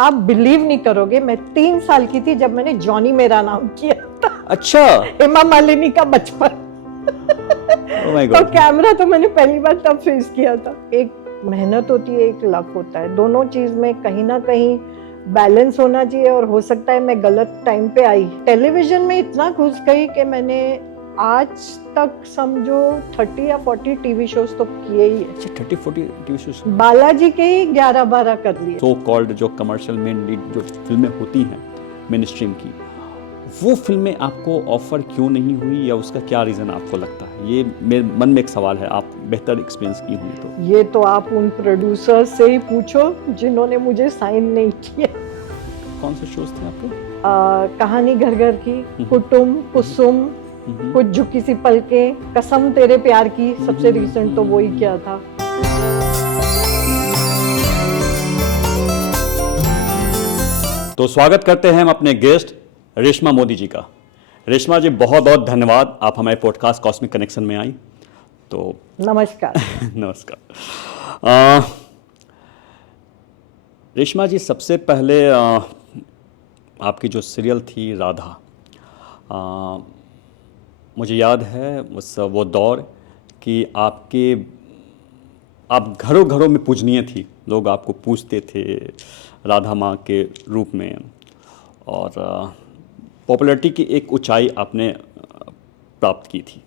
आप बिलीव नहीं करोगे, मैं 3 साल की थी जब मैंने जॉनी मेरा नाम किया था। अच्छा। हेमा मालिनी का बचपन। Oh my तो God. कैमरा तो मैंने पहली बार तब फेस किया था। एक मेहनत होती है, एक लक होता है, दोनों चीज में कहीं ना कहीं बैलेंस होना चाहिए। और हो सकता है मैं गलत टाइम पे आई, टेलीविजन में इतना घुस गई कि मैंने आज तक समझो 30 या 40 टीवी शोज तो किए ही है। 30-40 टीवी शोज, बालाजी के ही 11-12 कर लिए। सो कॉल्ड जो कमर्शियल मेन लीड जो फिल्में होती हैं मेन स्ट्रीम की, वो फिल्में आपको ऑफर क्यों नहीं हुई या उसका क्या रीज़न आपको लगता है? ये मेरे मन में एक सवाल है, आप बेहतर एक्सपीरियंस की हुई तो। ये तो आप उन प्रोड्यूसर से ही पूछो जिन्होंने मुझे साइन नहीं किया। कौन से शोज थे आपके? कहानी घर घर की, कुटुंब, कुसुम, कुछ झुकी सी पलके, कसम तेरे प्यार की, सबसे रिसेंट तो वो ही किया था। तो स्वागत करते हैं हम अपने गेस्ट रेशमा मोदी जी का। रेशमा जी, बहुत बहुत धन्यवाद, आप हमारे पॉडकास्ट कॉस्मिक कनेक्शन में आई। तो नमस्कार। नमस्कार। रेशमा जी, सबसे पहले आपकी जो सीरियल थी राधा, मुझे याद है वो दौर कि आप घरों घरों में पूजनीय थी, लोग आपको पूछते थे राधा माँ के रूप में, और पॉपुलैरिटी की एक ऊंचाई आपने प्राप्त की थी।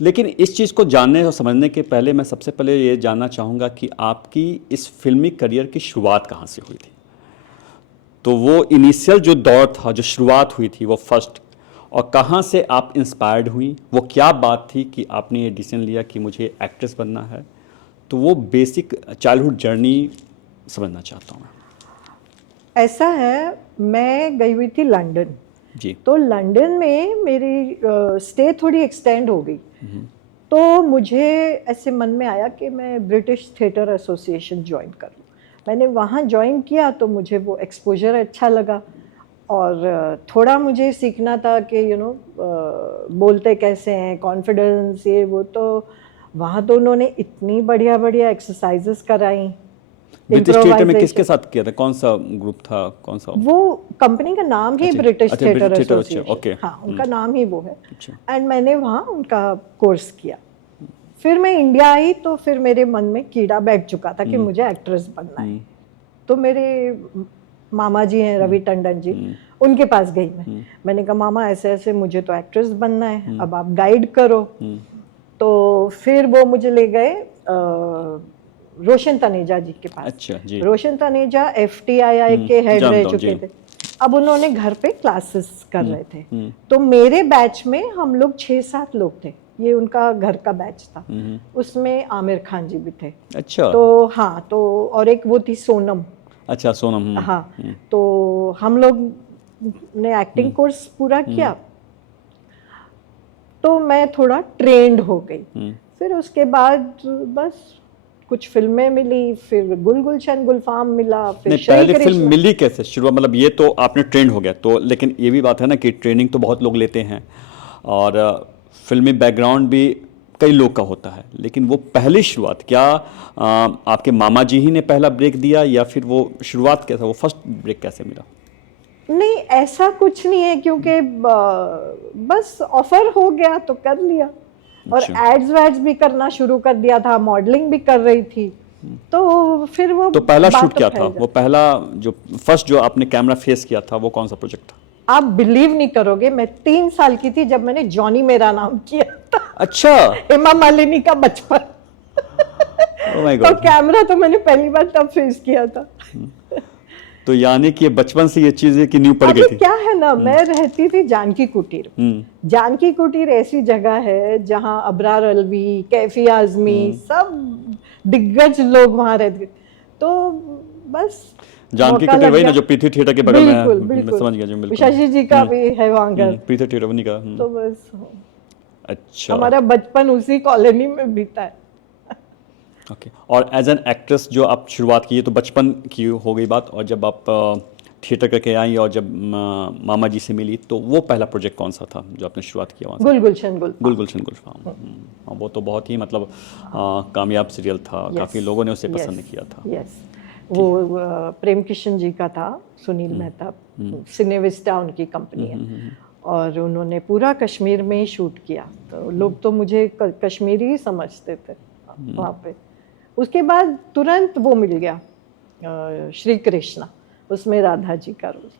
लेकिन इस चीज़ को जानने और समझने के पहले मैं सबसे पहले ये जानना चाहूँगा कि आपकी इस फिल्मी करियर की शुरुआत कहाँ से हुई थी? तो वो इनिशियल जो दौर था, जो शुरुआत हुई थी, वो फर्स्ट, और कहाँ से आप इंस्पायर्ड हुई? वो क्या बात थी कि आपने ये डिसीजन लिया कि मुझे एक्ट्रेस बनना है? तो वो बेसिक चाइल्डहुड जर्नी समझना चाहता हूँ मैं। ऐसा है, मैं गई हुई थी लंदन जी। तो लंदन में मेरी स्टे थोड़ी एक्सटेंड हो गई, तो मुझे ऐसे मन में आया कि मैं ब्रिटिश थिएटर एसोसिएशन ज्वाइन कर लूँ। मैंने वहाँ ज्वाइन किया तो मुझे वो एक्सपोजर अच्छा लगा, और थोड़ा मुझे सीखना था कि बोलते कैसे हैं, कॉन्फिडेंस, ये वो। तो वहाँ तो उन्होंने इतनी बढ़िया बढ़िया एक्सरसाइजेस कराई। ब्रिटिश थिएटर में किसके साथ किया था? कौन सा ग्रुप था? कौन सा? वो कंपनी का नाम ही ब्रिटिश थिएटर एसोसिएशन। ओके। हाँ, उनका नाम ही वो है। अच्छा। एंड मैंने वहाँ उनका कोर्स किया। फिर मैं इंडिया आई तो फिर मेरे मन में कीड़ा बैठ चुका था कि मुझे एक्ट्रेस बनना है। तो मेरे मामा जी हैं रवि टंडन जी, उनके पास गई मैं। मैंने कहा मामा ऐसे ऐसे मुझे तो एक्ट्रेस बनना है, अब आप गाइड करो। तो फिर वो मुझे ले गए रोशन तनेजा जी के पास। अच्छा जी। रोशन तनेजा FTII के हेड रह चुके थे। अब उन्होंने घर पे क्लासेस कर रहे थे। तो मेरे बैच में हम लोग 6-7 लोग थे, ये उनका घर का बैच था। उसमें आमिर खान जी भी थे। अच्छा। तो हाँ, तो और एक वो थी सोनम। अच्छा, सोनम। हाँ, तो हम लोग ने एक्टिंग कोर्स पूरा किया, तो मैं थोड़ा ट्रेंड हो गई। फिर उसके बाद बस कुछ फिल्में मिली, फिर गुल गुलशन गुलफाम मिला, फिर पहली फिल्म मिली कैसे? शुरू मतलब ये तो आपने ट्रेंड हो गया तो, लेकिन ये भी बात है ना कि ट्रेनिंग तो बहुत लोग लेते हैं और फिल्मी बैकग्राउंड भी कई लोग का होता है, लेकिन वो पहली शुरुआत क्या आपके मामा जी ही ने पहला ब्रेक दिया या फिर वो शुरुआत कैसा, वो फर्स्ट ब्रेक कैसे मिला? नहीं, ऐसा कुछ नहीं है, क्योंकि बस ऑफर हो गया तो कर लिया। और एड्स वैड्स भी करना शुरू कर दिया था, मॉडलिंग भी कर रही थी। तो फिर वो तो पहला शूट क्या था? वो पहला जो फर्स्ट जो आपने कैमरा फेस किया था वो कौन सा प्रोजेक्ट था? आप बिलीव नहीं करोगे, मैं 3 साल की थी जब मैंने जॉनी मेरा नाम किया था। अच्छा। हेमा मालिनी का बचपन। Oh my God. तो कैमरा तो मैंने पहली बार तब फेस किया था। तो यानी कि बचपन से ये चीजें कि न्यू पड़ गई थी। क्या है ना, मैं रहती थी जानकी कुटीर। जानकी कुटीर ऐसी जगह है जहाँ अबरार अलवी, कैफी आजमी, सब दिग्गज लोग वहाँ रहते। तो बस जानकी कुटीर वही ना जो पृथ्वी थिएटर के बगल में है। बिल्कुल, मैं समझ गया जी। शशि जी का भी है वहाँ घर, पृथ्वी थिएटर उन्हीं का। तो बस अच्छा, हमारा बचपन उसी कॉलोनी में बीता है। ओके। और एज एन एक्ट्रेस जो आप शुरुआत की, तो बचपन की हो गई बात, और जब आप थिएटर करके आई और जब मामा जी से मिली, तो वो पहला प्रोजेक्ट कौन सा था जो आपने शुरुआत किया वहाँ से? गुल गुलशन गुलफाम। वो तो बहुत ही मतलब कामयाब सीरियल था, काफ़ी लोगों ने उसे पसंद किया था। वो प्रेम किशन जी का था, सुनील मेहता, सिनेविस्टा उनकी कंपनी है, और उन्होंने पूरा कश्मीर में ही शूट किया। तो लोग तो मुझे कश्मीरी ही समझते थे वहाँ पे। उसके बाद तुरंत वो मिल गया श्री कृष्णा, उसमें राधा जी का रोल किया।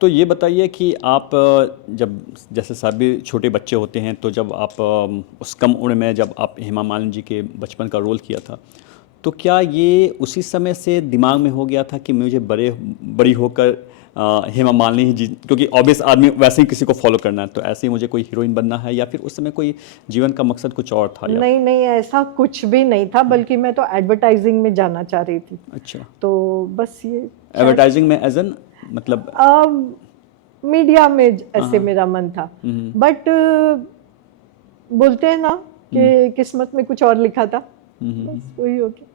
तो ये बताइए कि आप जब जैसे सभी छोटे बच्चे होते हैं, तो जब आप उस कम उम्र में जब आप हेमा मालिनी जी के बचपन का रोल किया था, तो क्या ये उसी समय से दिमाग में हो गया था कि मुझे बड़ी होकर हेमा मालिनी जी, क्योंकि ऑब्वियस आदमी वैसे ही किसी को फॉलो करना है, तो ऐसे ही मुझे कोई हीरोइन बनना है, या फिर उस समय कोई जीवन का मकसद कुछ और था? नहीं नहीं, ऐसा कुछ भी नहीं था, बल्कि मैं तो एडवर्टाइजिंग में जाना चाह रही थी। अच्छा, तो बस ये एडवर्टाइजिंग में एज एन मतलब मीडिया में ऐसे मेरा मन था, बट बोलते हैं ना कि किस्मत में कुछ और लिखा था, बस वही हो गया।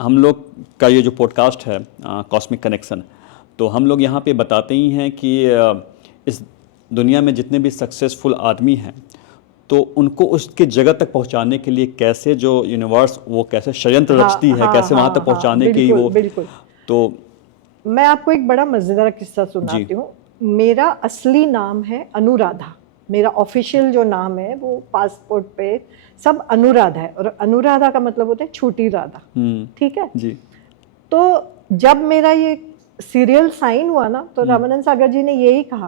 हम लोग का ये जो पॉडकास्ट है कॉस्मिक कनेक्शन, तो हम लोग यहाँ पे बताते ही हैं कि इस दुनिया में जितने भी सक्सेसफुल आदमी हैं, तो उनको उसके जगह तक पहुँचाने के लिए कैसे जो यूनिवर्स वो कैसे षड्यंत्र रचती है, कैसे वहाँ तक पहुँचाने की वो, बिल्कुल। तो मैं आपको एक बड़ा मजेदार किस्सा सुनाती हूँ। मेरा असली नाम है अनुराधा, मेरा ऑफिशियल जो नाम है वो पासपोर्ट पे सब अनुराधा है, और अनुराधा का मतलब होता है छोटी राधा, ठीक है जी। तो जब मेरा ये सीरियल साइन हुआ ना, तो रामानंद सागर जी ने यही कहा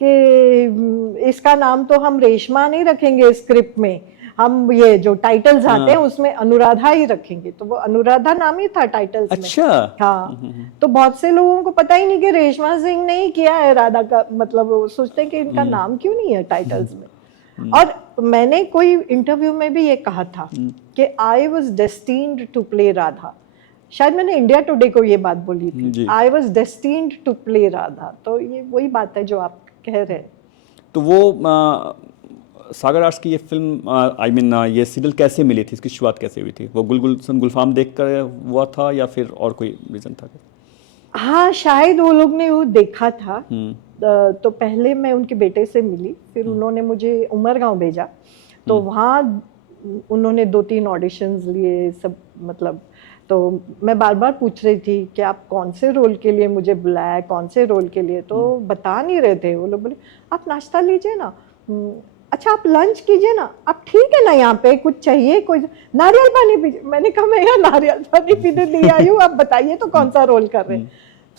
कि इसका नाम तो हम रेशमा नहीं रखेंगे स्क्रिप्ट में, हम ये जो टाइटल्स आते हैं उसमें अनुराधा ही रखेंगे। तो वो अनुराधा नाम ही था टाइटल्स में। अच्छा। हाँ, तो बहुत से लोगों को पता ही नहीं कि रेशमा सिंह ने ही किया है राधा का, मतलब वो सोचते हैं कि इनका नाम क्यों नहीं है टाइटल्स में। और मैंने कोई इंटरव्यू में भी ये कहा था कि I was destined to play Radha, शायद मैंने इंडिया टुडे को ये बात बोली थी, I was destined to play Radha. तो ये वही बात है जो आप कह रहे हैं। तो वो सागर आर्ट्स की ये फिल्म आई मीन ये सीरियल कैसे मिली थी, इसकी शुरुआत कैसे हुई थी? वो गुलशन गुलफाम देख कर हुआ था, या फिर और कोई रीज़न था? हाँ, शायद वो लोग ने वो देखा था। तो पहले मैं उनके बेटे से मिली, फिर उन्होंने मुझे उमरगांव भेजा, तो वहाँ उन्होंने 2-3 ऑडिशंस लिए सब, मतलब तो मैं बार बार पूछ रही थी कि आप कौन से रोल के लिए मुझे बुलाया, कौन से रोल के लिए, तो बता नहीं रहे थे। वो लोग बोले आप नाश्ता लीजिए ना, अच्छा आप लंच कीजिए ना, आप ठीक है ना, यहाँ पे कुछ चाहिए, कोई नारियल पानी पीजिए। मैंने कहा मैं यहाँ नारियल पानी पीने नहीं आई हूँ, आप बताइए तो कौन सा रोल कर रहे हैं।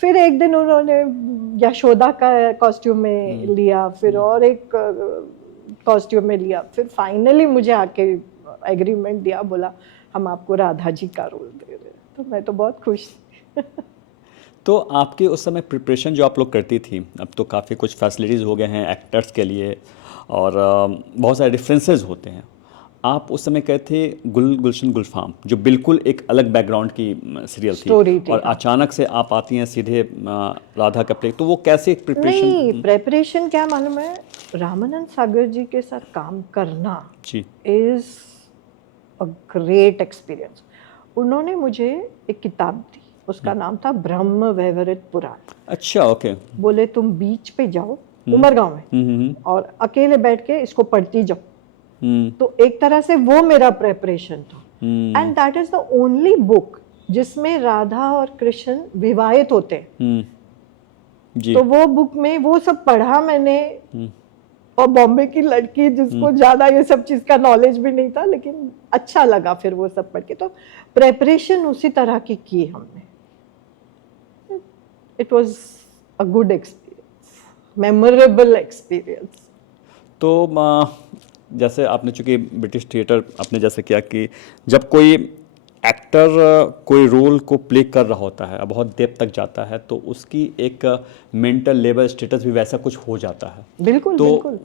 फिर एक दिन उन्होंने यशोदा का कॉस्ट्यूम में लिया, फिर और एक कॉस्ट्यूम में लिया, फिर फाइनली मुझे आके एग्रीमेंट दिया, बोला हम आपको राधा जी का रोल दे रहे हैं। तो मैं तो बहुत खुश थी। तो आपके उस समय प्रिपरेशन जो आप लोग करती थी, अब तो काफ़ी कुछ फैसिलिटीज़ हो गए हैं एक्टर्स के लिए, और बहुत सारे रेफरेंसेस होते हैं। आप उस समय कहे थे गुलशन गुलफाम, जो बिल्कुल एक अलग बैकग्राउंड की सीरियल थी, और अचानक से आप आती हैं सीधे राधा का प्ले, तो वो कैसे प्रिपरेशन? नहीं, प्रिपरेशन क्या मालूम है, रामानंद सागर जी के साथ काम करना इज अ ग्रेट एक्सपीरियंस। उन्होंने मुझे एक किताब दी, उसका नाम था ब्रह्म वैवरित पुराण। अच्छा, ओके। बोले तुम बीच पे जाओ उमरगांव में और अकेले बैठ के इसको पढ़ती जाओ। तो एक तरह से वो मेरा प्रेपरेशन था, and that is the only book जिसमें राधा और कृष्ण विवाहित होते हैं। तो वो बुक में वो सब पढ़ा मैंने, और बॉम्बे की लड़की जिसको ज्यादा ये सब चीज का नॉलेज भी नहीं था, लेकिन अच्छा लगा फिर वो सब पढ़ के। तो प्रेपरेशन उसी तरह की हमने। It was a good experience, memorable experience. तो जैसे आपने चूँकि ब्रिटिश थिएटर आपने जैसे किया कि जब कोई एक्टर कोई रोल को प्ले कर रहा होता है, बहुत डेप्थ तक जाता है, तो उसकी एक मेंटल लेवल स्टेटस भी वैसा कुछ हो जाता है। बिल्कुल, तो बिल्कुल।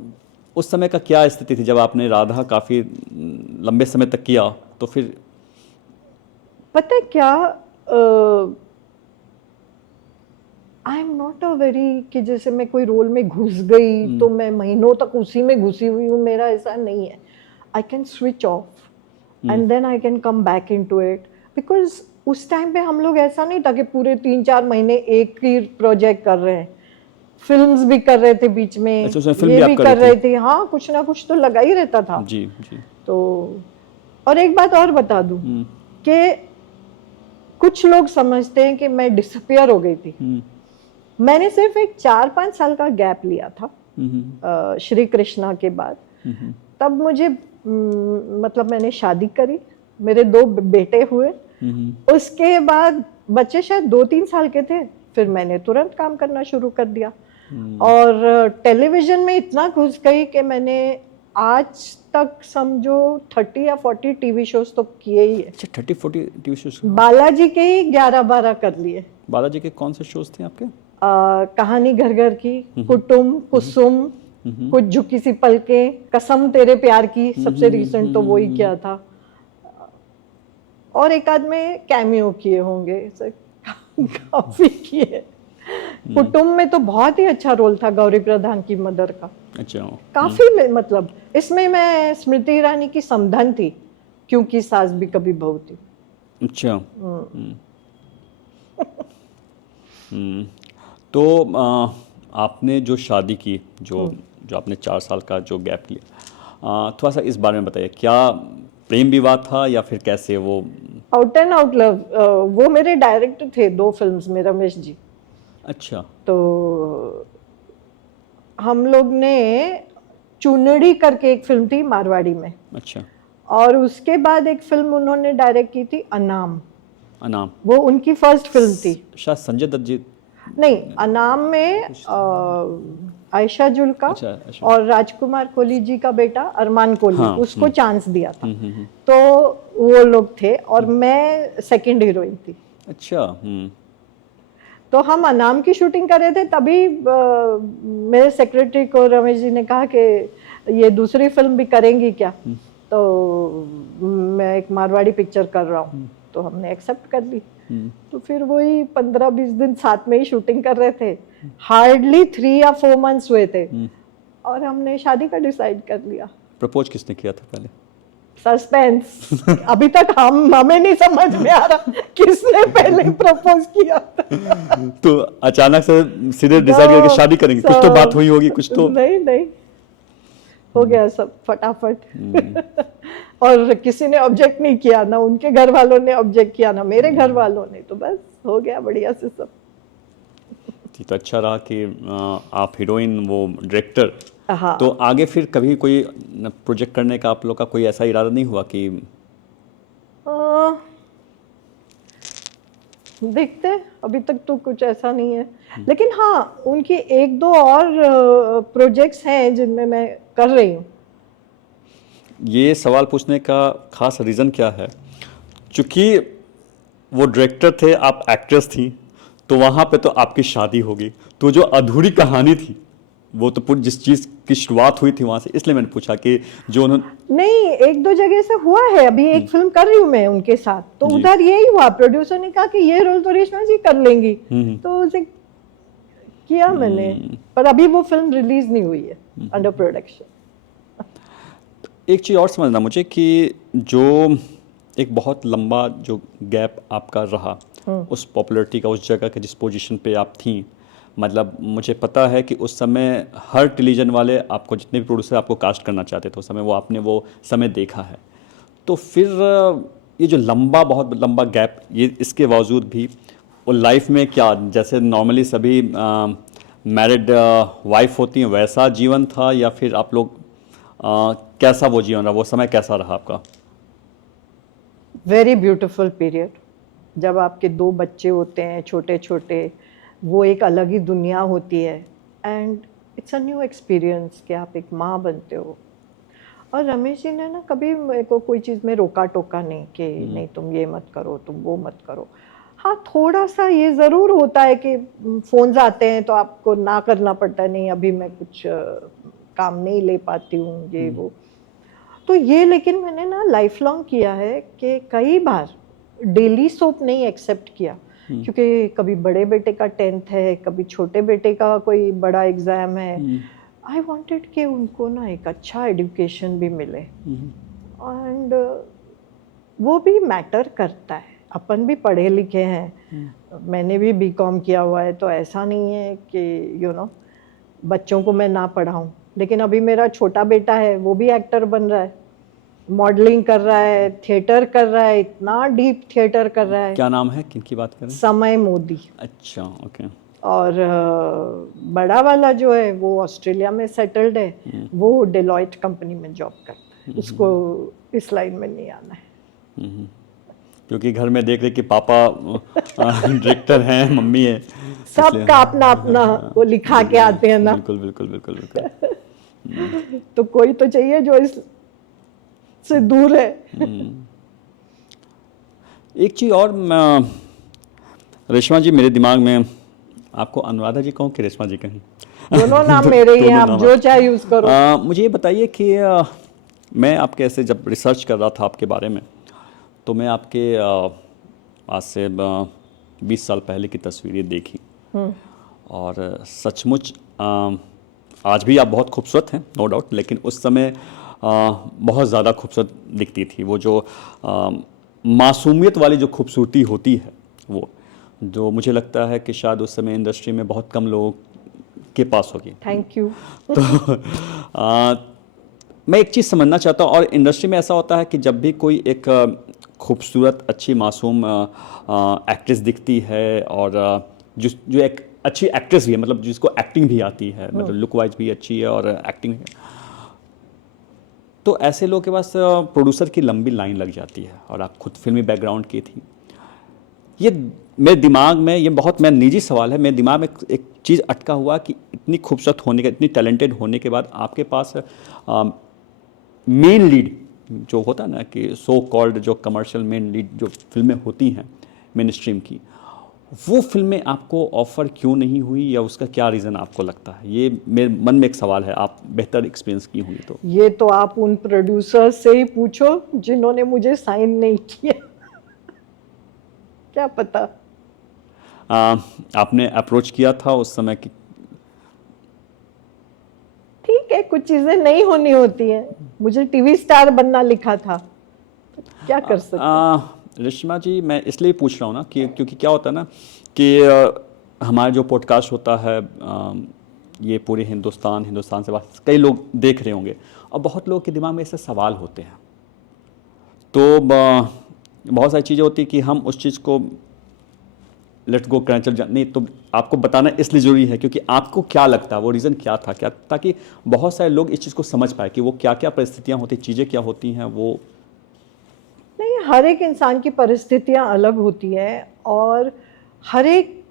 उस समय का क्या स्थिति थी जब आपने राधा काफ़ी लंबे समय तक किया? तो फिर पता है क्या, I am not a very कि जैसे मैं कोई रोल में घुस गई तो मैं महीनों तक उसी में घुसी हुई हूँ, मेरा ऐसा नहीं है। I can switch off and then I can come back into it, because उस टाइम पे हम लोग ऐसा नहीं था कि पूरे 3-4 महीने एक ही प्रोजेक्ट कर रहे हैं, फिल्म्स भी कर रहे थे बीच में। अच्छा, ये भी कर रहे थे। हाँ, कुछ ना कुछ तो लगा ही रहता था। जी। तो और एक बात और बता दूं कि कुछ लोग समझते हैं कि मैं डिसअपियर हो गई थी। मैंने सिर्फ एक 4-5 साल का गैप लिया था श्री कृष्णा के बाद। तब मुझे मतलब मैंने शादी करी, मेरे 2 बेटे हुए। उसके बाद बच्चे शायद 2-3 साल के थे, फिर मैंने तुरंत काम करना शुरू कर दिया और टेलीविजन में इतना घुस गई कि मैंने आज तक समझो 30 या 40 टीवी शोज तो किए ही है। अच्छा, 30-40 टीवी शोज। बालाजी के ही 11-12 कर लिए। बालाजी के कौन से शोज थे आपके? कहानी घर घर की, कुटुम, कुसुम, कुछ झुकी सी पलके, कसम तेरे प्यार की, सबसे रिसेंट तो वो ही किया था। और एक आध में कैमियो किए होंगे, काफी किए। कुटुम में तो बहुत ही अच्छा रोल था गौरी प्रधान की मदर का। अच्छा। काफी मतलब इसमें मैं स्मृति ईरानी की समधन थी, क्योंकि सास भी कभी बहू थी। अच्छा। तो आपने जो शादी की, जो आपने 4 साल का जो गैप लिया, थोड़ा सा इस बारे में बताइए। क्या प्रेम विवाह था या फिर कैसे वो? Out and out love. वो मेरे डायरेक्टर थे 2 फिल्म्स में, रमेश जी। अच्छा। तो हम लोग ने चुनड़ी करके एक फिल्म थी मारवाड़ी में। अच्छा। और उसके बाद एक फिल्म उन्होंने डायरेक्ट की थी अनाम। अनाम वो उनकी फर्स्ट फिल्म थी। शायद संजय दत्त जी। नहीं, अनाम में आयशा जुल्का और राजकुमार कोहली जी का बेटा अरमान कोहली, हाँ, उसको चांस दिया था। तो वो लोग थे और मैं सेकंड हीरोइन थी। अच्छा। तो हम अनाम की शूटिंग कर रहे थे, तभी मेरे सेक्रेटरी को रमेश जी ने कहा कि ये दूसरी फिल्म भी करेंगी क्या? तो मैं एक मारवाड़ी पिक्चर कर रहा हूँ, तो हमने एक्सेप्ट कर ली। तो फिर वही 15-20 दिन साथ में ही शूटिंग कर रहे थे। हार्डली 3 या 4 मंथ्स हुए थे और हमने शादी का डिसाइड कर लिया। प्रपोज किसने किया था पहले? सस्पेंस। अभी तक हमें नहीं समझ में आ रहा किसने पहले प्रपोज किया था। तो अचानक से सीधे डिसाइड करके शादी करेंगे? कुछ तो बात हुई होगी, कुछ तो। नहीं हो गया सब फटाफट। और किसी ने ऑब्जेक्ट नहीं किया, ना उनके घर वालों ने ऑब्जेक्ट किया, ना मेरे घर वालों ने। तो बस हो गया बढ़िया से सब। तो अच्छा रहा कि आप हीरोइन, वो डायरेक्टर। हाँ। तो आगे फिर कभी कोई प्रोजेक्ट करने का आप लोग का कोई ऐसा इरादा नहीं हुआ कि? देखते, अभी तक तो कुछ ऐसा नहीं है। लेकिन हाँ, उनकी 1-2 और प्रोजेक्ट्स हैं जिनमें मैं कर रही हूँ। ये सवाल पूछने का खास रीज़न क्या है? चूँकि वो डायरेक्टर थे, आप एक्ट्रेस थी, तो वहाँ पे तो आपकी शादी होगी। तो जो अधूरी कहानी थी, वो तो पूरी जिस चीज़ की शुरुआत हुई थी वहाँ से, इसलिए मैंने पूछा कि जो उन्होंने। नहीं, 1-2 जगह से हुआ है। अभी एक फिल्म कर रही हूँ मैं उनके साथ, तो उधर यही हुआ। प्रोड्यूसर ने कहा कि ये रोल तो रेशमा जी कर लेंगी, तो उसे किया मैंने। पर अभी वो फिल्म रिलीज नहीं हुई है, अंडर प्रोडक्शन। एक चीज़ और समझना मुझे कि जो एक बहुत लंबा जो गैप आपका रहा उस पॉपुलैरिटी का, उस जगह के जिस पोजीशन पे आप थी, मतलब मुझे पता है कि उस समय हर टेलीविज़न वाले आपको, जितने भी प्रोड्यूसर आपको कास्ट करना चाहते थे उस समय, वो आपने वो समय देखा है। तो फिर ये जो बहुत लंबा गैप, ये इसके बावजूद भी वो लाइफ में क्या, जैसे नॉर्मली सभी मैरिड वाइफ होती हैं वैसा जीवन था, या फिर आप लोग कैसा वो जीवन रहा, वो समय कैसा रहा आपका? Very beautiful period. जब आपके 2 बच्चे होते हैं छोटे छोटे, वो एक अलग ही दुनिया होती है। And it's a new experience कि आप एक माँ बनते हो। और रमेश जी ने ना कभी मेरे को कोई चीज़ में रोका टोका नहीं कि नहीं तुम ये मत करो, तुम वो मत करो। हाँ, थोड़ा सा ये ज़रूर होता है कि फ़ोन्स आते हैं तो आपको ना करना पड़ता है, नहीं अभी मैं कुछ काम नहीं ले पाती हूँ, ये वो। तो ये लेकिन मैंने ना लाइफ लॉन्ग किया है कि कई बार डेली सोप नहीं एक्सेप्ट किया, क्योंकि कभी बड़े बेटे का 10th है, कभी छोटे बेटे का कोई बड़ा एग्ज़ाम है। आई वांटेड कि उनको ना एक अच्छा एजुकेशन भी मिले। एंड वो भी मैटर करता है। अपन भी पढ़े लिखे हैं, मैंने भी बीकॉम किया हुआ है, तो ऐसा नहीं है कि बच्चों को मैं ना पढ़ाऊँ। लेकिन अभी मेरा छोटा बेटा है, वो भी एक्टर बन रहा है। मॉडलिंग कर रहा है, थिएटर कर रहा है, इतना डीप थिएटर कर रहा है। क्या नाम है, किन की बात कर रहे हैं? समय मोदी। अच्छा, ओके। और बड़ा वाला जो है वो ऑस्ट्रेलिया में सेटल्ड है, वो डेलॉयट कंपनी में जॉब करता है, उसको इस लाइन में नहीं आना है। क्योंकि घर में देख रहे कि पापा डायरेक्टर हैं, मम्मी है, सबका अपना अपना वो लिखा के आते हैं ना। बिल्कुल बिल्कुल बिल्कुल बिल्कुल। तो कोई तो चाहिए जो इस से दूर है। एक चीज़ और, रेशमा जी, मेरे दिमाग में आपको अनुराधा जी कहूँ कि रेशमा जी कहें? दोनों नाम मेरे ही हैं, आप जो चाहे यूज करो। मुझे ये बताइए कि मैं आपके ऐसे जब रिसर्च कर रहा था आपके बारे में, तो मैं आपके आज से 20 साल पहले की तस्वीरें देखी, और सचमुच आज भी आप बहुत खूबसूरत हैं, नो डाउट, लेकिन उस समय बहुत ज़्यादा खूबसूरत दिखती थी। वो जो मासूमियत वाली जो खूबसूरती होती है, वो जो मुझे लगता है कि शायद उस समय इंडस्ट्री में बहुत कम लोगों के पास होगी। Thank you. तो मैं एक चीज़ समझना चाहता हूँ, और इंडस्ट्री में ऐसा होता है कि जब भी कोई एक खूबसूरत अच्छी मासूम एक्ट्रेस दिखती है, और जो एक अच्छी एक्ट्रेस भी है, मतलब जिसको एक्टिंग भी आती है, मतलब लुक वाइज भी अच्छी है और एक्टिंग है, तो ऐसे लोगों के पास प्रोड्यूसर की लंबी लाइन लग जाती है। और आप खुद फिल्मी बैकग्राउंड की थी, ये मेरे दिमाग में, ये बहुत मेरा निजी सवाल है, मेरे दिमाग में एक चीज़ अटका हुआ कि इतनी खूबसूरत होने के, इतनी टैलेंटेड होने के बाद आपके पास मेन लीड जो होता है ना, कि सो कॉल्ड जो कमर्शियल मेन लीड जो फिल्में होती हैं मेन स्ट्रीम की, वो फिल्में आपको ऑफ़र क्यों नहीं हुई, या उसका क्या रीज़न आपको लगता है? ये मेरे मन में एक सवाल है, आप बेहतर एक्सपीरियंस की हुई तो। ये तो आप उन प्रोड्यूसर से ही पूछो जिन्होंने मुझे साइन नहीं किया। क्या पता। आपने अप्रोच किया था उस समय की? ठीक है, कुछ चीजें नहीं होनी होती हैं। मुझे टीवी स्टार बनना लिखा था, तो क्या कर सकते हैं। रेशमा जी, मैं इसलिए पूछ रहा हूँ ना कि क्योंकि क्या होता है ना कि हमारा जो पॉडकास्ट होता है, ये पूरे हिंदुस्तान से बात कई लोग देख रहे होंगे, और बहुत लोगों के दिमाग में ऐसे सवाल होते हैं। तो बहुत सारी चीज़ें होती हैं कि हम उस चीज़ को लेट्स गो करें, चल जा नहीं, तो आपको बताना इसलिए ज़रूरी है क्योंकि आपको क्या लगता है, वो रीज़न क्या था, क्या, ताकि बहुत सारे लोग इस चीज़ को समझ पाए कि वो क्या क्या परिस्थितियाँ होती, चीज़ें क्या होती हैं। वो नहीं, हर एक इंसान की परिस्थितियां अलग होती हैं, और हर एक,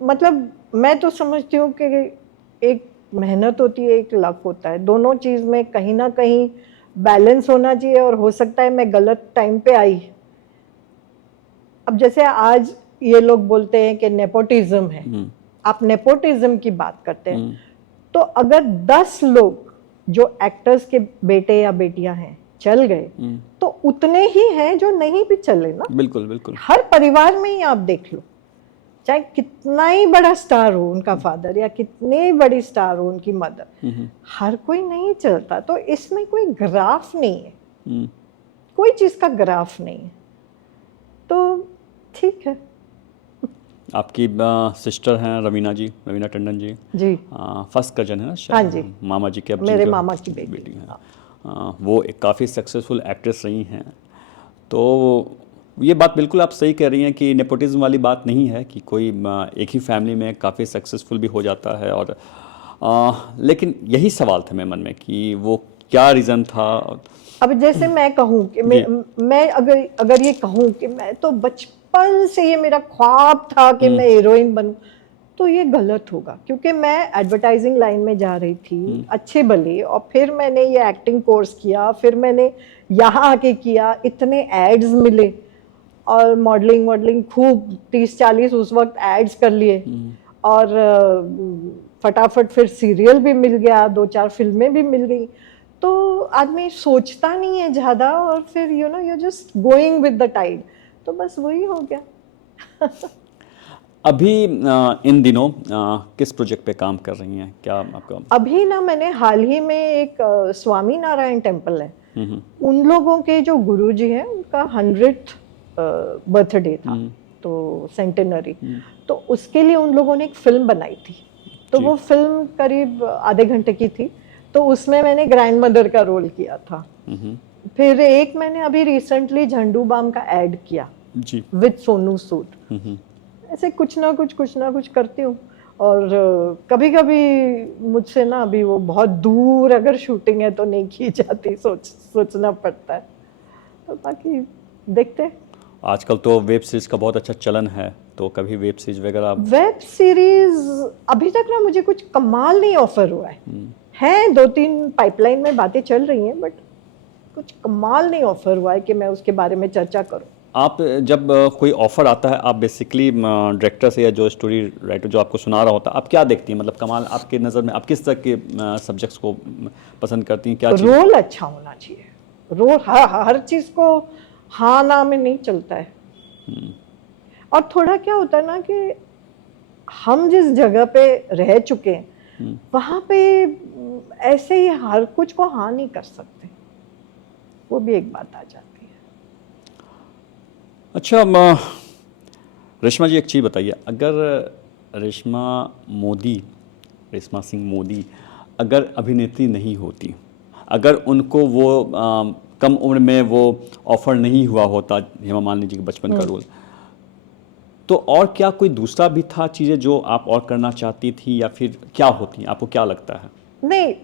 मतलब मैं तो समझती हूँ कि एक मेहनत होती है, एक लक होता है, दोनों चीज़ में कहीं ना कहीं बैलेंस होना चाहिए। और हो सकता है मैं गलत टाइम पे आई। अब जैसे आज ये लोग बोलते हैं कि नेपोटिज्म है, आप नेपोटिज्म की बात करते हैं, तो अगर 10 लोग जो एक्टर्स के बेटे या बेटियां हैं चल गए, तो उतने ही हैं जो नहीं भी चले ना। बिल्कुल बिल्कुल। हर परिवार में ही आप देख लो, चाहे कितना ही बड़ा स्टार हो उनका फादर, या कितनी बड़ी स्टार हो उनकी मदर, हर कोई नहीं चलता। तो इसमें कोई ग्राफ नहीं है, कोई चीज का ग्राफ नहीं है, तो ठीक है। आपकी सिस्टर हैं रवीना जी, रवीना टंडन जी जी, फर्स्ट कजन है ना शायद? हाँ जी, मामा जी के, अब मेरे मामा की बेटी हैं। वो एक काफ़ी सक्सेसफुल एक्ट्रेस रही हैं। तो ये बात बिल्कुल आप सही कह रही हैं कि नेपोटिज्म वाली बात नहीं है कि कोई एक ही फैमिली में काफ़ी सक्सेसफुल भी हो जाता है। और लेकिन यही सवाल था मेरे मन में कि वो क्या रीज़न था। अब जैसे मैं कहूँ कि मैं अगर ये कहूँ कि मैं तो बचपन से ये मेरा ख्वाब था कि मैं हीरोइन बनूं, तो ये गलत होगा, क्योंकि मैं एडवर्टाइजिंग लाइन में जा रही थी अच्छे भले, और फिर मैंने ये एक्टिंग कोर्स किया, फिर मैंने यहाँ आके किया, इतने एड्स मिले, और मॉडलिंग खूब 30-40 उस वक्त एड्स कर लिए, और फटाफट फिर सीरियल भी मिल गया, 2-4 फिल्में भी मिल गई। तो आदमी सोचता नहीं है ज़्यादा, और फिर you just going with the tide, तो बस वही हो गया। अभी इन दिनों किस प्रोजेक्ट पे काम कर रही हैं, क्या आपका? अभी ना मैंने हाल ही में एक स्वामी नारायण टेम्पल है, उन लोगों के जो गुरुजी हैं उनका 100th बर्थडे था, तो सेंटेनरी, तो उसके लिए उन लोगों ने एक फिल्म बनाई थी। तो वो फिल्म करीब आधे घंटे की थी, तो तो उसमें मैंने ग्रैंड मदर का रोल किया था। फिर एक मैंने अभी रिसेंटली झंडू बाम का ऐड किया जी। विद सोनू सूद। ऐसे कुछ ना कुछ करती हूँ। और कभी कभी मुझसे ना अभी वो बहुत दूर अगर शूटिंग है तो नहीं की जाती, सोचना पड़ता है। तो बाकी देखते हैं। आजकल तो वेब सीरीज का बहुत अच्छा चलन है, तो कभी वेब सीरीज वगैरह? वेब सीरीज अभी तक ना मुझे कुछ कमाल नहीं ऑफर हुआ है। 2-3 पाइपलाइन में बातें चल रही हैं, बट कुछ कमाल नहीं ऑफर हुआ है कि मैं उसके बारे में चर्चा करूं। आप जब कोई ऑफर आता है, आप बेसिकली डायरेक्टर से या जो स्टोरी राइटर जो आपको सुना रहा होता है, आप क्या देखती हैं? मतलब कमाल आपके नज़र में आप किस तरह के सब्जेक्ट्स को पसंद करती हैं? क्या रोल अच्छा होना चाहिए। रोल हर चीज़ को हाँ ना में नहीं चलता है। और थोड़ा क्या होता है ना कि हम जिस जगह पे रह चुके हैं वहाँ पे ऐसे ही हर कुछ को हाँ नहीं कर सकते, वो भी एक बात आ जाती है। अच्छा, रेशमा जी एक चीज़ बताइए, अगर रेशमा सिंह मोदी अगर अभिनेत्री नहीं होती, अगर उनको वो कम उम्र में वो ऑफर नहीं हुआ होता हेमा मालिनी जी के बचपन का रोल, तो और क्या कोई दूसरा भी था चीज़ें जो आप और करना चाहती थी, या फिर क्या होती, आपको क्या लगता है? नहीं,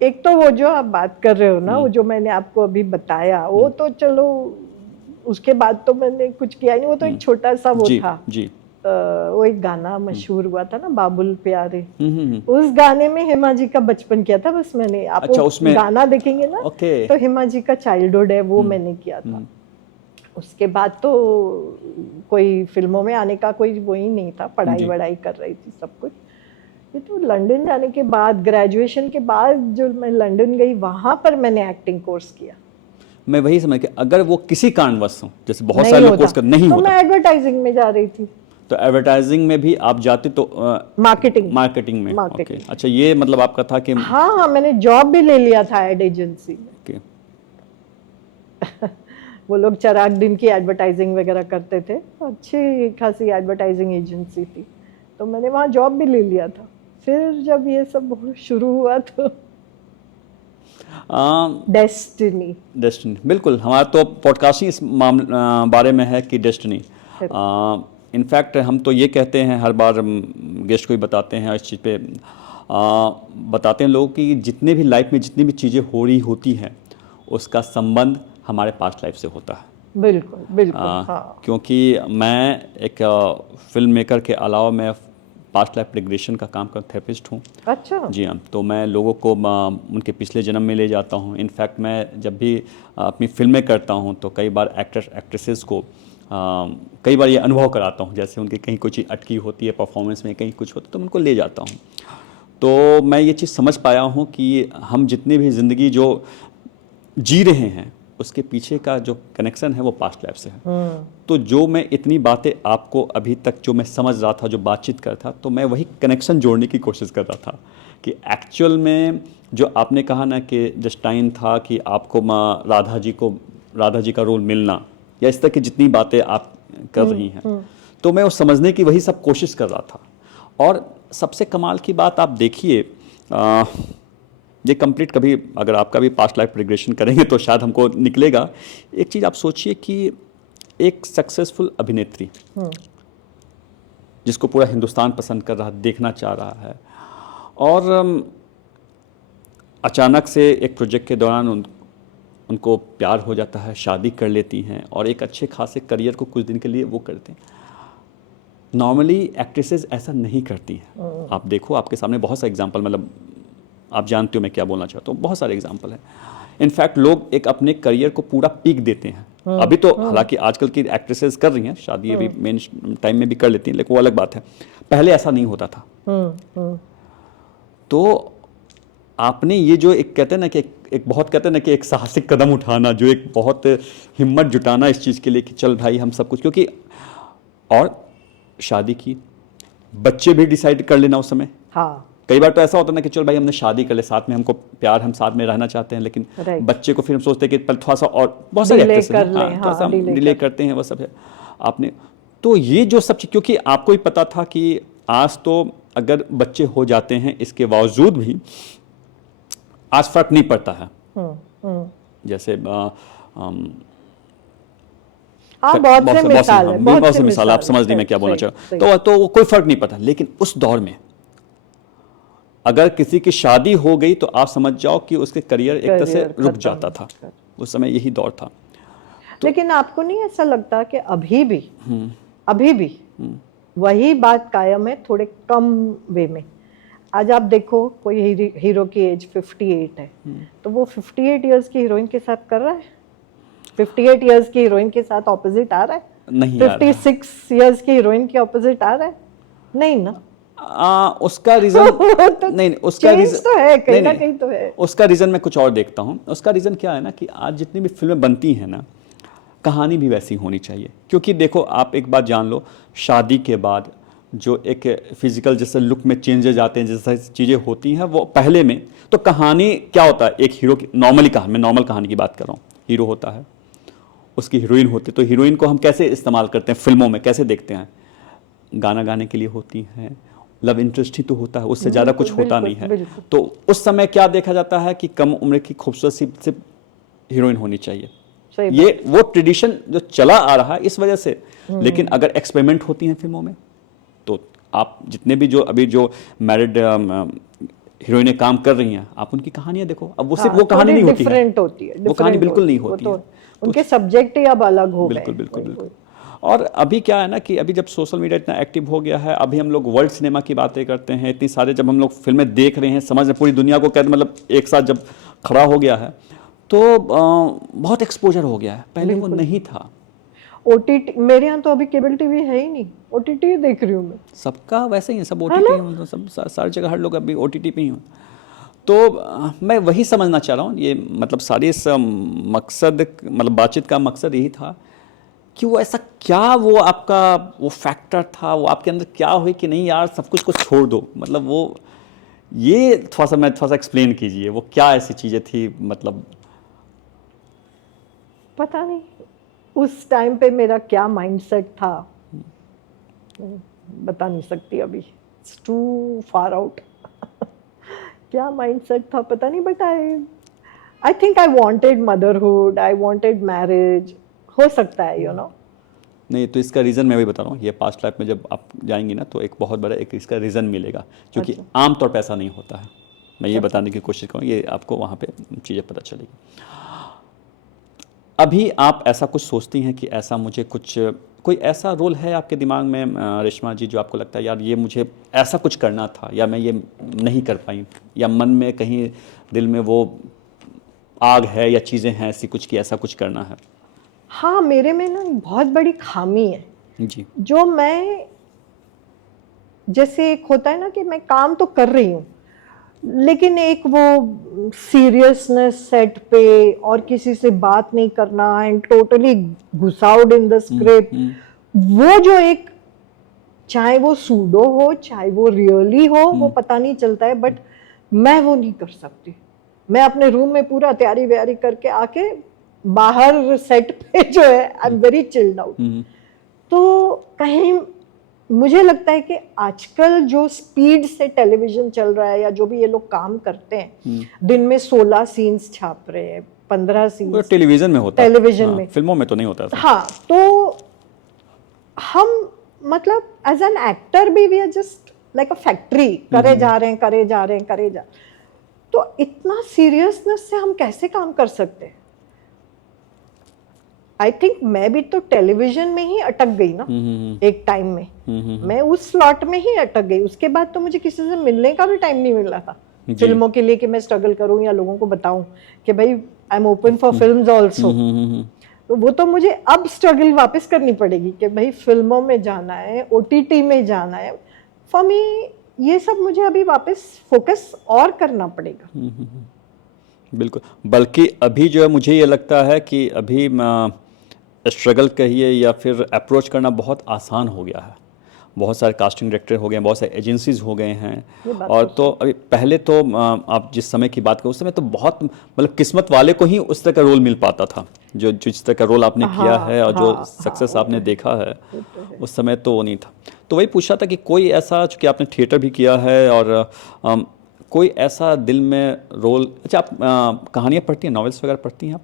एक तो वो जो आप बात कर रहे हो ना, वो जो मैंने आपको अभी बताया, वो तो चलो उसके बाद तो मैंने कुछ किया ही नहीं। वो तो एक छोटा सा वो जी, था जी। वो एक गाना मशहूर हुआ था ना, बाबुल प्यारे। उस गाने में हेमा जी का बचपन किया था बस मैंने। आप अच्छा, उसमें गाना देखेंगे ना, ओके। तो हेमा जी का चाइल्डहुड है वो मैंने किया था। उसके बाद तो कोई फिल्मों में आने का कोई वो ही नहीं था, पढ़ाई वढ़ाई कर रही थी सब कुछ। ये तो लंदन जाने के बाद, ग्रेजुएशन के बाद जो मैं लंदन गई, वहां पर मैंने एक्टिंग कोर्स किया। मैं वही समझ के, अगर वो किसी कारणवश हो, जैसे बहुत सारे लोग कोर्स कर नहीं होता, तो मैं एडवर्टाइजिंग में जा रही थी। तो एडवर्टाइजिंग में भी आप जाते तो मार्केटिंग में। ओके, अच्छा, ये मतलब आपका था कि हाँ, मैंने जॉब भी ले लिया था एड एजेंसी में। ओके। वो लोग चिराग दिन की एडवर्टाइजिंग वगैरह करते थे, अच्छी खासी एडवर्टाइजिंग एजेंसी थी, तो मैंने वहाँ जॉब भी ले लिया था। फिर जब ये सब शुरू हुआ तो डेस्टिनी बिल्कुल, हमारा तो पॉडकास्टिंग इस बारे में है कि डेस्टिनी। इनफैक्ट हम तो ये कहते हैं, हर बार गेस्ट को ही बताते हैं, इस चीज़ पे बताते हैं लोग कि जितने भी लाइफ में जितनी भी चीज़ें हो रही होती हैं, उसका संबंध हमारे पास्ट लाइफ से होता है। बिल्कुल बिल्कुल। हाँ। क्योंकि मैं एक फिल्म मेकर के अलावा मैं पास्ट लाइफ रिग्रेशन का काम कर थेरेपिस्ट हूँ। अच्छा। जी हाँ, तो मैं लोगों को उनके पिछले जन्म में ले जाता हूँ। इनफैक्ट मैं जब भी अपनी फिल्में करता हूँ तो कई बार एक्ट्रेसेस को कई बार ये अनुभव कराता हूँ, जैसे उनकी कहीं कोई चीज़ अटकी होती है परफॉर्मेंस में, कहीं कुछ होता है, तो मैं उनको ले जाता हूँ। तो मैं ये चीज़ समझ पाया हूँ कि हम जितनी भी ज़िंदगी जो जी रहे हैं, उसके पीछे का जो कनेक्शन है वो पास्ट लाइफ से है। तो जो मैं इतनी बातें आपको अभी तक जो मैं समझ रहा था, जो बातचीत कर था, तो मैं वही कनेक्शन जोड़ने की कोशिश कर रहा था कि एक्चुअल में जो आपने कहा ना कि जस्टाइन था कि आपको राधा जी का रोल मिलना, या इस तरह की जितनी बातें आप कर रही हैं, तो मैं वो समझने की वही सब कोशिश कर रहा था। और सबसे कमाल की बात आप देखिए, ये कंप्लीट कभी अगर आपका भी पास्ट लाइफ रिग्रेशन करेंगे तो शायद हमको निकलेगा। एक चीज़ आप सोचिए कि एक सक्सेसफुल अभिनेत्री जिसको पूरा हिंदुस्तान पसंद कर रहा, देखना चाह रहा है, और अचानक से एक प्रोजेक्ट के दौरान उनको प्यार हो जाता है, शादी कर लेती हैं, और एक अच्छे खासे करियर को कुछ दिन के लिए वो करते हैं। नॉर्मली एक्ट्रेसेस ऐसा नहीं करती हैं। आप देखो, आपके सामने बहुत सा एग्जाम्पल, मतलब आप जानते हो मैं क्या बोलना चाहता हूँ, बहुत सारे एग्जाम्पल हैं। इनफैक्ट लोग एक अपने करियर को पूरा पीक देते हैं। अभी तो हालांकि आजकल की एक्ट्रेसेस कर रही हैं शादी, अभी मेन टाइम में भी कर लेती हैं, लेकिन वो अलग बात है। पहले ऐसा नहीं होता था। तो आपने ये जो एक कहते हैं ना कि एक बहुत कहते हैं ना कि एक साहसिक कदम उठाना, जो एक बहुत हिम्मत जुटाना इस चीज़ के लिए कि चल भाई हम सब कुछ, क्योंकि और शादी की, बच्चे भी डिसाइड कर लेना उस समय। हाँ। कई बार तो ऐसा होता है ना कि चल भाई हमने शादी कर ले, साथ में हमको प्यार, हम साथ में रहना चाहते हैं, लेकिन बच्चे को फिर हम सोचते हैं कि थोड़ा सा और, बहुत सारे एक्ट्रेस हैं, थोड़ा सा डिले करते हैं, वो सब है आपने। तो ये जो सब चीज़, क्योंकि आपको ही पता था कि आज तो अगर बच्चे हो जाते हैं, इसके बावजूद भी आज फर्क नहीं पड़ता है। जैसे हाँ, बहुत से मिसाल है, बहुत से मिसाल, आप समझ नहीं मैं क्या बोलना चाह रहा हूँ। तो वो कोई फर्क नहीं पड़ता, लेकिन उस दौर में अगर किसी की शादी हो गई तो आप समझ जाओ कि उसके करियर एक तरह से रुक जाता था। उस समय यही दौर था। लेकिन आपको नहीं ऐसा लगता कि अभी भी वही बात कायम है, थोड़े कम वे में? आज आप देखो, कोई हीरो की एज 58 है, तो वो 58 इयर्स की हीरोइन के साथ कर रहा है? 58 इयर्स की हीरोइन के साथ ऑपोजिट आ रहा है? नहीं, 56 इयर्स की हीरोइन के ऑपोजिट आ रहा है? नहीं ना। उसका रीजन तो नहीं, उसका रीजन तो है, कहीं ना कहीं तो है। उसका रीजन मैं कुछ और देखता हूँ। उसका रीजन क्या है ना कि आज जितनी भी फिल्में बनती हैं ना, कहानी भी वैसी होनी चाहिए। क्योंकि देखो, आप एक बात जान लो, शादी के बाद जो एक फिजिकल जैसे लुक में चेंजेस आते हैं, जैसे चीज़ें होती हैं, वो पहले में तो कहानी क्या होता है, एक हीरो की नॉर्मली कहानी, मैं नॉर्मल कहानी की बात कर रहा हूँ, हीरो होता है, उसकी हीरोइन होती है, तो हीरोइन को हम कैसे इस्तेमाल करते हैं फिल्मों में, कैसे देखते हैं? गाना गाने के लिए होती हैं, लव इंटरेस्ट ही तो होता है, उससे ज़्यादा कुछ होता नहीं है। तो उस समय क्या देखा जाता है कि कम उम्र की खूबसूरत सी हीरोइन होनी चाहिए। ये वो ट्रेडिशन जो चला आ रहा है इस वजह से। लेकिन अगर एक्सपेरिमेंट होती हैं फिल्मों में, तो आप जितने भी जो अभी जो मैरिड हीरोइनें काम कर रही हैं, आप उनकी कहानियां देखो, अब वो सिर्फ वो कहानी नहीं होती है, वो कहानी बिल्कुल नहीं होती है, उनके सब्जेक्ट ही अब अलग हो गए। बिल्कुल। और अभी क्या है ना कि अभी जब सोशल मीडिया इतना एक्टिव हो गया है, अभी हम लोग वर्ल्ड सिनेमा की बातें करते हैं, इतनी सारे जब हम लोग फिल्में देख रहे हैं, समझ रहे पूरी दुनिया को कहते, मतलब एक साथ जब खड़ा हो गया है, तो बहुत एक्सपोजर हो गया है, पहले वो नहीं था। ओटीटी मेरे यहाँ तो अभी केबल टीवी है ही नहीं, ओटीटी देख रही हूँ मैं। सबका वैसे ही है, सब ओटीटी, सब सारी जगह हर लोग अभी ओटीटी पे ही हो। तो मैं वही समझना चाह रहा हूँ, ये मतलब सारी इस मकसद, मतलब बातचीत का मकसद यही था कि वो ऐसा क्या, वो आपका वो फैक्टर था, वो आपके अंदर क्या हुई कि नहीं यार सब कुछ को छोड़ दो, मतलब वो ये थोड़ा सा एक्सप्लेन कीजिए, वो क्या ऐसी चीज़ें थी, मतलब पता नहीं उस टाइम पे मेरा क्या माइंडसेट था, बता नहीं सकती अभी, इट्स टू फार आउट। क्या माइंडसेट था पता नहीं, but I think I wanted motherhood, I wanted marriage, हो सकता है यू नो। नहीं, तो इसका रीज़न मैं भी बता रहा हूँ, ये पास्ट लाइफ में जब आप जाएंगी ना, तो एक बहुत बड़ा एक इसका रीज़न मिलेगा, क्योंकि आमतौर पर ऐसा नहीं होता है। मैं ये बताने की कोशिश करूँ, ये आपको वहाँ पे चीज़ें पता चलेगी। अभी आप ऐसा कुछ सोचती हैं कि ऐसा मुझे कुछ, कोई ऐसा रोल है आपके दिमाग में रेशमा जी, जो आपको लगता है यार ये मुझे ऐसा कुछ करना था, या मैं ये नहीं कर पाई, या मन में कहीं दिल में वो आग है या चीज़ें हैं ऐसी कुछ कि ऐसा कुछ करना है? हाँ, मेरे में ना बहुत बड़ी खामी है जी, जो मैं, जैसे एक होता है ना कि मैं काम तो कर रही हूँ, लेकिन एक वो सीरियसनेस सेट पे और किसी से बात नहीं करना एंड टोटली घुसाउड इन द स्क्रिप्ट, वो जो एक, चाहे वो सूडो हो चाहे वो रियली हो, वो पता नहीं चलता है, बट मैं वो नहीं कर सकती। मैं अपने रूम में पूरा तैयारी व्यारी करके आके बाहर सेट पे जो है I am very chilled out. तो कहीं मुझे लगता है कि आजकल जो स्पीड से टेलीविजन चल रहा है, या जो भी ये लोग काम करते हैं, दिन में 16 सीन्स छाप रहे हैं, 15 सीन्स टेलीविजन में होता है, टेलीविजन में, फिल्मों में तो नहीं होता है। हाँ, तो हम मतलब एज एन एक्टर भी we are just like a factory, करे जा रहे हैं। तो इतना सीरियसनेस से हम कैसे काम कर सकते हैं? आई थिंक मैं भी तो टेलीविजन में ही अटक गई ना एक टाइम में, मैं उस स्लॉट में ही अटक गई। उसके बाद तो मुझे किसी से मिलने का भी टाइम नहीं मिला था फिल्मों के लिए, कि मैं स्ट्रगल करूं या लोगों को बताऊं कि भाई I am open for films also. तो वो तो मुझे अब स्ट्रगल वापस करनी पड़ेगी कि भाई फिल्मों में जाना है, ओटीटी में जाना है। फॉर मी ये सब मुझे अभी वापस फोकस और करना पड़ेगा। बिल्कुल, बल्कि अभी जो है मुझे ये लगता है कि अभी स्ट्रगल कहिए या फिर अप्रोच करना बहुत आसान हो गया है। बहुत सारे कास्टिंग डायरेक्टर हो गए हैं, बहुत सारे एजेंसीज हो गए हैं। और तो अभी पहले तो आप जिस समय की बात करें, उस समय तो बहुत मतलब किस्मत वाले को ही उस तरह का रोल मिल पाता था, जो जिस तरह का रोल आपने किया है और जो सक्सेस आपने देखा है, उस समय तो वो नहीं था। तो वही पूछा था कि कोई ऐसा, चूँकि आपने थिएटर भी किया है और कोई ऐसा दिल में रोल, अच्छा आप कहानियाँ पढ़ती हैं, नॉवेल्स वगैरह पढ़ती हैं आप?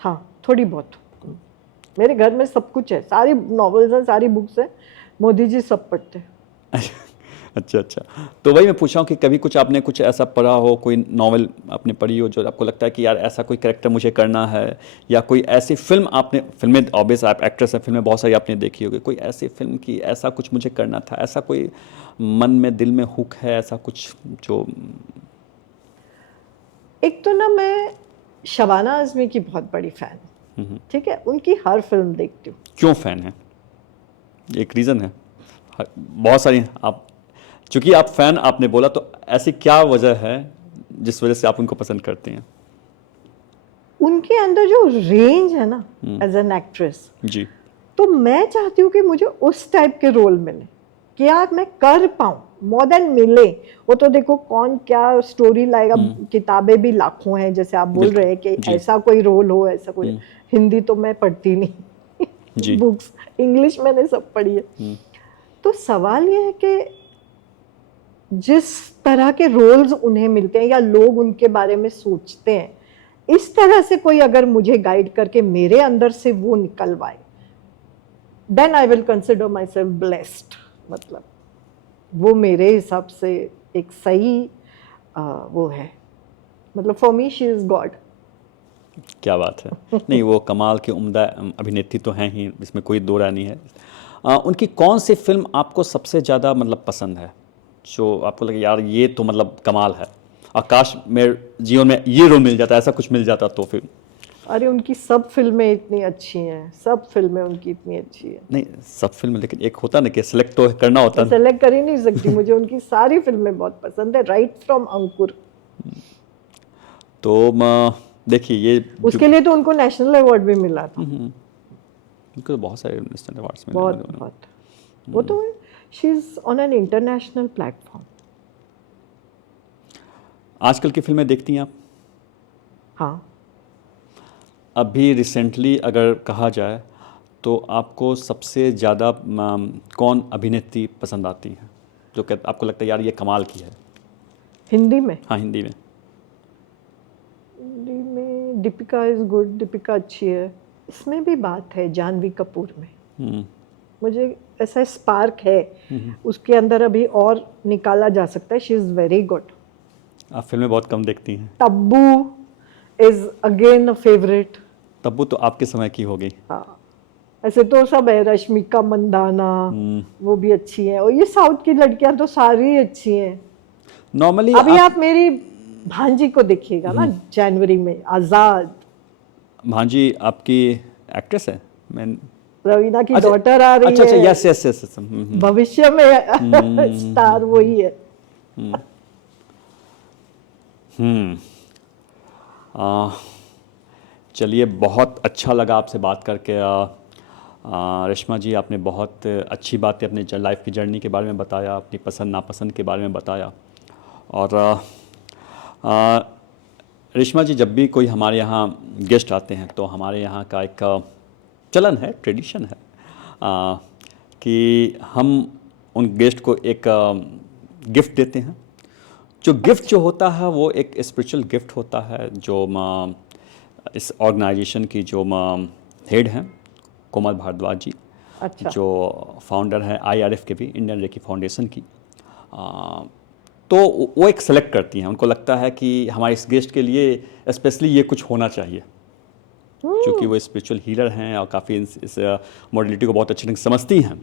हाँ, थोड़ी बहुत। मेरे घर में सब कुछ है, सारी नॉवेल्स हैं, सारी बुक्स हैं, मोदी जी सब पढ़ते हैं। अच्छा अच्छा, तो वही मैं पूछा हूँ कि कभी कुछ आपने कुछ ऐसा पढ़ा हो, कोई नॉवेल आपने पढ़ी हो जो आपको लगता है कि यार ऐसा कोई कैरेक्टर मुझे करना है, या कोई ऐसी फिल्म आपने, फिल्में ऑब्वियस आप एक्ट्रेस हैं, फिल्में बहुत सारी आपने देखी होगी, कोई ऐसी फिल्म की ऐसा कुछ मुझे करना था, ऐसा कोई मन में दिल में हुक है, ऐसा कुछ जो? एक तो ना मैं शबाना आज़मी की बहुत बड़ी फ़ैन हूँ, ठीक है, उनकी हर फिल्म देखती हूँ। क्यों फ़ैन है? एक रीज़न है, बहुत सारी आप, चूंकि आप फ़ैन आपने बोला, तो ऐसी क्या वजह है जिस वजह से आप उनको पसंद करते हैं? उनके अंदर जो रेंज है ना एज एन एक्ट्रेस, जी। तो मैं चाहती हूँ कि मुझे उस टाइप के रोल मिले कि यार मैं कर पाऊँ, मोर देन मिले। वो तो देखो कौन क्या स्टोरी लाएगा, किताबें भी लाखों हैं, जैसे आप बोल रहे हैं कि जी। ऐसा कोई रोल हो, ऐसा कोई। हिंदी तो मैं पढ़ती नहीं जी। बुक्स, इंग्लिश मैंने सब पढ़ी है। तो सवाल ये है कि जिस तरह के रोल्स उन्हें मिलते हैं या लोग उनके बारे में सोचते हैं, इस तरह से कोई अगर मुझे गाइड करके मेरे अंदर से वो निकलवाए, then I will consider myself blessed. मतलब वो मेरे हिसाब से एक सही वो है, मतलब for me she is God. क्या बात है। नहीं, वो कमाल के उम्दा अभिनेत्री तो हैं ही, इसमें कोई दो राय नहीं है। उनकी कौन सी फिल्म आपको सबसे ज़्यादा मतलब पसंद है, जो आपको लगे यार ये तो मतलब कमाल है, आकाश मेरे जीवन में ये रोल मिल जाता, ऐसा कुछ मिल जाता तो फिर? अरे उनकी सब फिल्में इतनी अच्छी हैं, सब फिल्में उनकी इतनी अच्छी है। नहीं सब फिल्म, लेकिन एक होता ना कि सिलेक्ट तो करना होता है। सेलेक्ट कर ही नहीं सकती, मुझे उनकी सारी फिल्में बहुत पसंद है, राइट फ्रॉम अंकुर। तो देखिए ये उसके लिए तो उनको नेशनल अवार्ड भी मिला था। उनको तो बहुत सारे नेशनल अवार्ड्स मिले। बहुत बहुत, वो तो she is on an international platform. आजकल की फिल्में देखती हैं आप? हाँ, अभी रिसेंटली अगर कहा जाए तो आपको सबसे ज़्यादा कौन अभिनेत्री पसंद आती है, जो कि आपको लगता है यार ये कमाल की है? हिंदी में? हाँ हिंदी में। हिंदी में दीपिका इज गुड, दीपिका अच्छी है। इसमें भी बात है जानवी कपूर में, मुझे ऐसा स्पार्क है उसके अंदर, अभी और निकाला जा सकता है। She is very good. आप फिल्में बहुत कम देखती हैं। Tabu is again a favourite. Tabu तो आपके समय की हो गई। हाँ, ऐसे तो सब है, रश्मिका मंदाना वो भी अच्छी है, और ये साउथ की लड़कियां तो सारी अच्छी हैं। नॉर्मली अभी आप मेरी भांजी को देखिएगा ना जनवरी में, आजाद। भांजी आपकी एक्ट्रेस है? मैं रवीना की अच्छा, डॉटर आ रही अच्छा अच्छा, है। Yes yes yes. भविष्य में स्टार वही है। चलिए, बहुत अच्छा लगा आपसे बात करके। रेशमा जी, आपने बहुत अच्छी बातें अपने लाइफ की जर्नी के बारे में बताया, अपनी पसंद नापसंद के बारे में बताया। और रेशमा जी, जब भी कोई हमारे यहाँ गेस्ट आते हैं तो हमारे यहाँ का एक चलन है, ट्रेडिशन है कि हम उन गेस्ट को एक गिफ्ट देते हैं। जो गिफ्ट जो होता है वो एक स्पिरिचुअल गिफ्ट होता है, जो इस ऑर्गेनाइजेशन की जो हेड हैं कोमल भारद्वाज जी, अच्छा। जो फाउंडर है IRF के भी, इंडियन रेकी फाउंडेशन की, तो वो एक सेलेक्ट करती हैं। उनको लगता है कि हमारे इस गेस्ट के लिए स्पेशली ये कुछ होना चाहिए, क्योंकि वो स्पिरिचुअल हीलर हैं और काफ़ी इस मॉडलिटी को बहुत अच्छे ढंग से समझती हैं।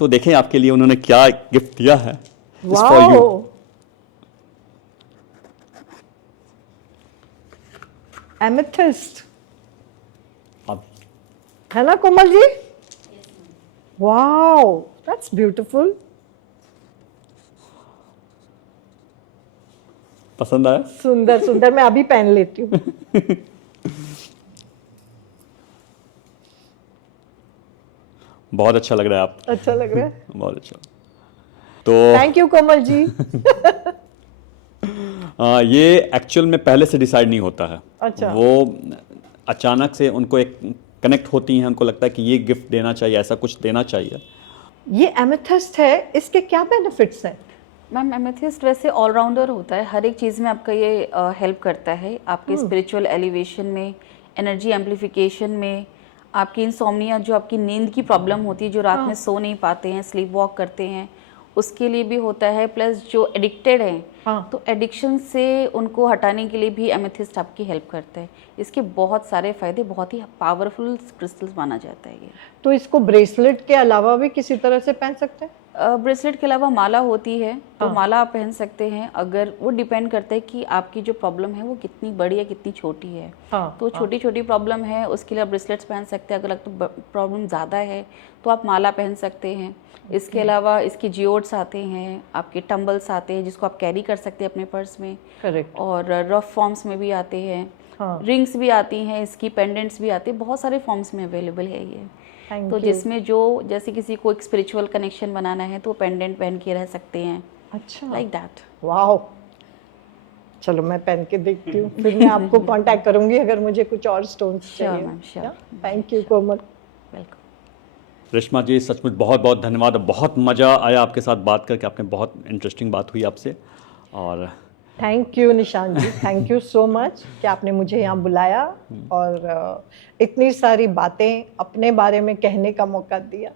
तो देखें आपके लिए उन्होंने क्या गिफ्ट दिया है। For you. एमेथिस्ट अब है ना Komal ji? Wow, that's beautiful. पसंद आया? सुंदर सुंदर, मैं अभी पहन लेती हूँ। बहुत अच्छा लग रहा है आप। अच्छा लग रहा है? बहुत अच्छा। तो थैंक यू कोमल जी। ये एक्चुअल में पहले से डिसाइड नहीं होता है। अच्छा। वो अचानक से उनको एक कनेक्ट होती हैं, उनको लगता है कि ये गिफ्ट देना चाहिए, ऐसा कुछ देना चाहिए। ये एमेथिस्ट है, इसके क्या बेनिफिट्स हैं? मैम एमेथिस्ट वैसे ऑलराउंडर होता है, हर एक चीज़ में आपका ये हेल्प करता है, आपके स्पिरिचुअल एलिवेशन में, एनर्जी एम्पलीफिकेशन में, आपकी इंसोम्निया जो आपकी नींद की प्रॉब्लम होती है, जो रात में सो नहीं पाते हैं, स्लीप वॉक करते हैं, उसके लिए भी होता है। प्लस जो एडिक्टेड हैं, हाँ। तो एडिक्शन से उनको हटाने के लिए भी एमेथिस्ट आपकी हेल्प करता है। इसके बहुत सारे फ़ायदे, बहुत ही पावरफुल क्रिस्टल्स माना जाता है ये। तो इसको ब्रेसलेट के अलावा भी किसी तरह से पहन सकते हैं? ब्रेसलेट के अलावा माला होती है, तो हाँ। माला आप पहन सकते हैं। अगर वो डिपेंड करता है कि आपकी जो प्रॉब्लम है वो कितनी बड़ी या कितनी छोटी है। हाँ, तो छोटी छोटी प्रॉब्लम है उसके लिए आप ब्रेसलेट्स पहन सकते हैं। अगर तो प्रॉब्लम ज़्यादा है तो आप माला पहन सकते हैं। इसके अलावा इसके जियोड्स आते हैं, आपके टम्बल्स आते हैं जिसको आप कैरी कर सकते हैं अपने पर्स में। करेक्ट। और रफ फॉर्म्स में भी आते हैं, हाँ। रिंग्स भी आती हैं, इसकी पेंडेंट्स भी आते हैं, बहुत सारे फॉर्म्स में अवेलेबल है ये। थैंक तो यू। जिसमें जो जैसे किसी को एक स्पिरिचुअल कनेक्शन बनाना है तो पेंडेंट पहन के रह सकते हैं, अच्छा, लाइक दैट। वाओ, चलो मैं पहन के देखती हूँ, फिर मैं आपको कांटेक्ट करूंगी अगर मुझे कुछ और स्टोन्स Sure, चाहिए। ma'am, sure. Thank you Komal. Welcome. Reshma ji, सचमुच बहुत बहुत धन्यवाद। बहुत मज़ा आया आपके साथ बात करके, आपने बहुत इंटरेस्टिंग बात हुई आपसे। और थैंक यू निशान जी, थैंक यू सो मच कि आपने मुझे यहाँ बुलाया और इतनी सारी बातें अपने बारे में कहने का मौका दिया।